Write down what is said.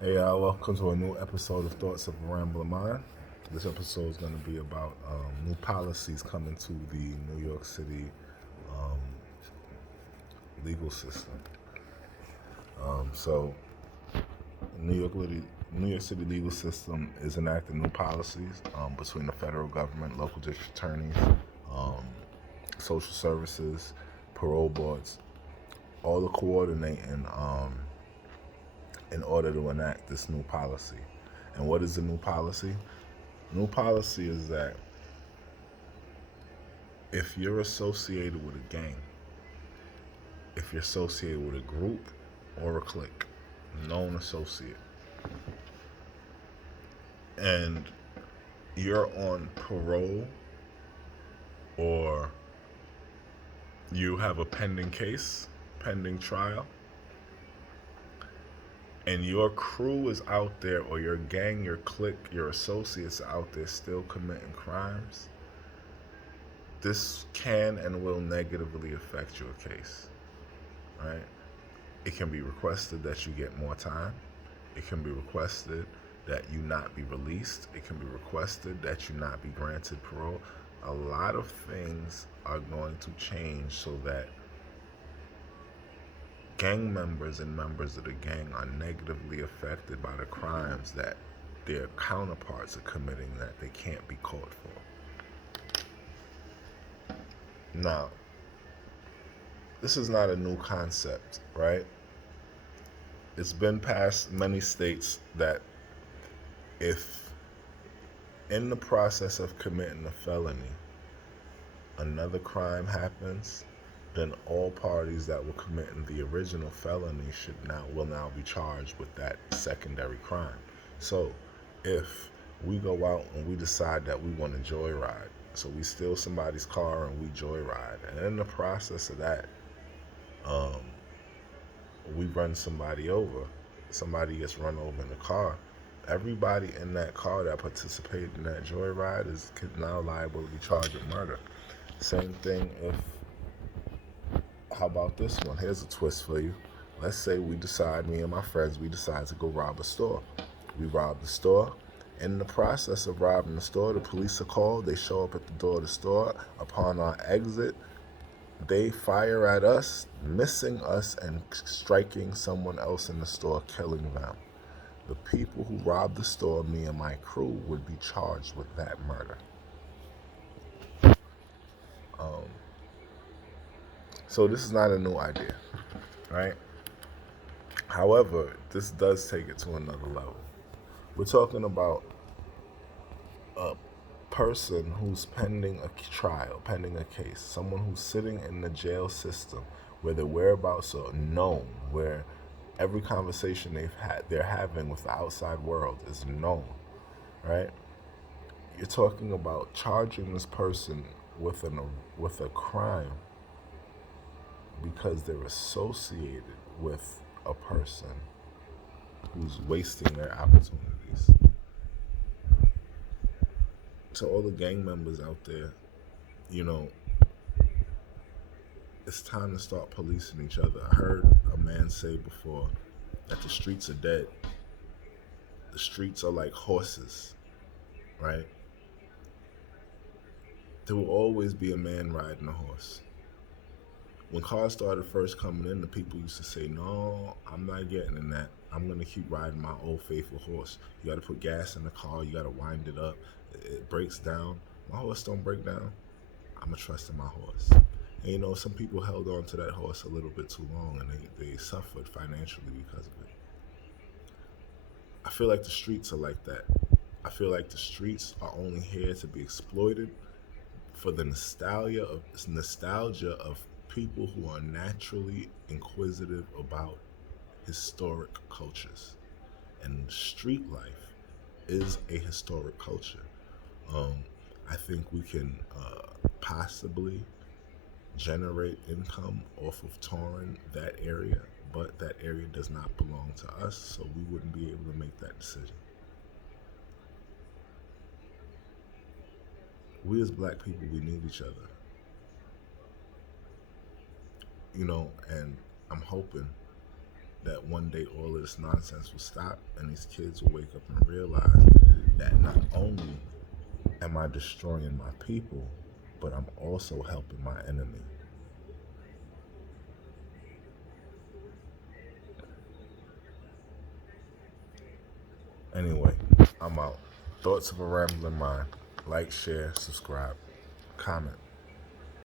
Hey, welcome to a new episode of Thoughts of a Rambling Mind. This episode is going to be about new policies coming to the New York City um, legal system. So, New York City legal system is enacting new policies between the federal government, local district attorneys, um, social services, parole boards, all the coordinating in order to enact this new policy. And what is the new policy? New policy is that if you're associated with a gang, if you're associated with a group or a clique, known associate, and you're on parole or you have a pending case, pending trial, and your crew is out there or your gang, your clique, your associates are out there still committing crimes, this can and will negatively affect your case, right? It can be requested that you get more time. It can be requested that you not be released. It can be requested that you not be granted parole. A lot of things are going to change so that gang members and members of the gang are negatively affected by the crimes that their counterparts are committing that they can't be caught for. Now, this is not a new concept, right? It's been passed many states that if in the process of committing a felony, another crime happens, then all parties that were committing the original felony will now be charged with that secondary crime. So if we go out and we decide that we want to joyride, so we steal somebody's car and we joyride, and in the process of that, um, we run somebody over, somebody gets run over in the car, everybody in that car that participated in that joyride is now liable to be charged with murder. Same thing if, how about this one? Here's a twist for you. Let's say me and my friends, we decide to go rob a store. We rob the store. In the process of robbing the store, the police are called. They show up at the door of the store. Upon our exit, they fire at us, missing us and striking someone else in the store, killing them. The people who robbed the store, me and my crew, would be charged with that murder. Um, so this is not a new idea, right? However, this does take it to another level. We're talking about a person who's pending a trial, pending a case, someone who's sitting in the jail system where their whereabouts are known, where every conversation they're having with the outside world is known, right? You're talking about charging this person with with a crime because they're associated with a person who's wasting their opportunities. To all the gang members out there, you know, it's time to start policing each other. I heard a man say before that the streets are dead. The streets are like horses, right? There will always be a man riding a horse. When cars started first coming in, the people used to say, "No, I'm not getting in that. I'm going to keep riding my old faithful horse. You got to put gas in the car. You got to wind it up. It breaks down. My horse don't break down. I'm going to trust in my horse." And you know, some people held on to that horse a little bit too long and they suffered financially because of it. I feel like the streets are like that. I feel like the streets are only here to be exploited for the nostalgia of people who are naturally inquisitive about historic cultures. And street life is a historic culture. Um, I think we can possibly generate income off of touring that area, but that area does not belong to us, so we wouldn't be able to make that decision. We as black people, we need each other, you know, and I'm hoping that one day all of this nonsense will stop and these kids will wake up and realize that not only am I destroying my people, but I'm also helping my enemy. Anyway, I'm out. Thoughts of a rambling mind. Like, share, subscribe, comment.